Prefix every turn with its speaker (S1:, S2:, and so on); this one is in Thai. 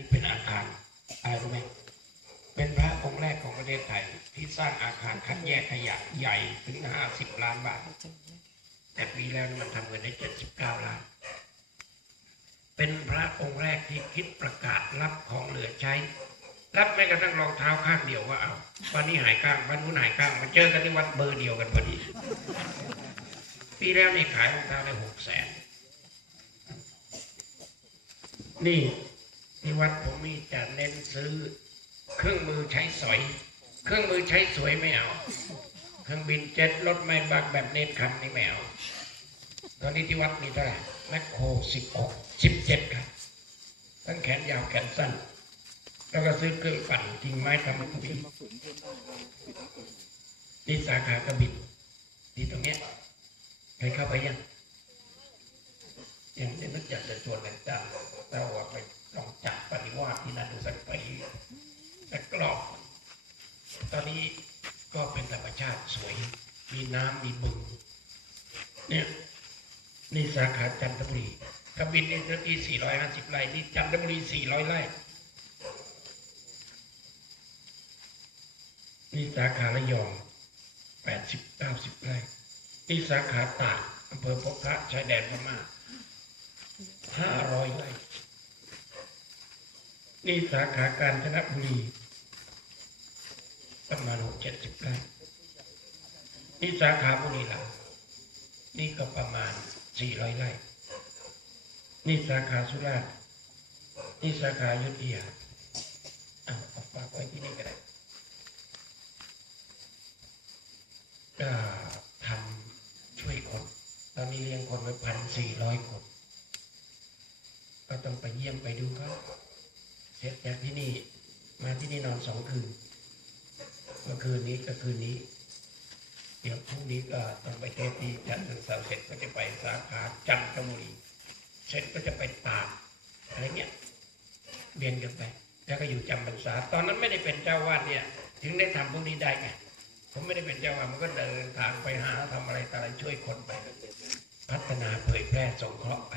S1: นี่เป็นอาคารอะไรรู้ไหมเป็นพระองค์แรกของประเทศไทย ที่สร้างอาคารคัดแยกขยะใหญ่ถึงห้าสิบล้านบาท แต่ปีแล้วมันทำเงินได้เจ็ดสิบเก้าล้าน เป็นพระองค์แรกที่คิดประกาศรับของเหลือใช้ รับแม้กระทั่งรองเท้าข้างเดียวก็เอาวันนี้หายข้างวันนู้นหายข้างมาเจอกันที่วัดเบอร์เดียวกันพอดีปีแล้วนี่ขายรองเท้าได้หกแสนนี่ ที่วัดผมมีจะเน้นซื้อ เครื่องมือใช้สอย เครื่องมือใช้สวยไม่เอา เครื่องบินเจ็ตรถไม่บักแบบเน้นคันนี่ไม่เอา ตอนนี้ที่วัดมีเท่าไหร่แมคโครสิบหกสิบเจ็ดครับทั้งแขนยาวแขนสั้น แล้วก็ซื้อเครื่องปั่นกิ่งไม้ทำกระบี่นี่สาขากระบี่ที่ตรงเนี้ยเคยเข้าไปยัง ยังนึกอยากจะชวนกันจ้าเราว่าไปลองจับปฏิวาสที่นั่นดูสักปีสักกรอบ ตอนนี้ก็เป็นธรรมชาติสวย มีน้ำมีบึงเนี่ยนี่สาขาจันทบุรีกบินนี่เนื้อที่450ไร่นี่จันทบุรี400ไร่นี่สาขาระยอง80 90ไร่นี่สาขาตากอำเภอพบพระชายแดนพม่า 500ไร่นี่สาขากาญจนะบุรีประมาณ6-70ไร่นี่สาขาบุรีรัมย์นี่ก็ประมาณ400ไร่นี่สาขาสุราษฎร์นี่สาขายุทธยาเอาเอาฝากไว้ที่นี่ก็ได้ก็ทำช่วยคน ตอนนี้เลี้ยงคนไว้พันสี่ร้อยคน ก็ต้องไปเยี่ยมไปดูเขาเสร็จจากที่นี่มาที่นี่นอนสองคืนเมื่อคืนนี้ก็คืนนี้ เดี๋ยวพรุ่งนี้ก็ต้องไปเทศที่จันทร์สาร์เสร็จก็จะไปสาขาจันทบุรีเสร็จก็จะไปตากอะไรเงี้ยเวียนกันไป แล้วก็อยู่จำพรรษา ตอนนั้นไม่ได้เป็นเจ้าวาดเนี่ย ถึงได้ทำพวกนี้ได้ไงผมไม่ได้เป็นเจ้าวาดมันก็เดินทางไปหาทำอะไรต่อะไรช่วยคนไป พัฒนาเผยแพร่สงเคราะห์ไป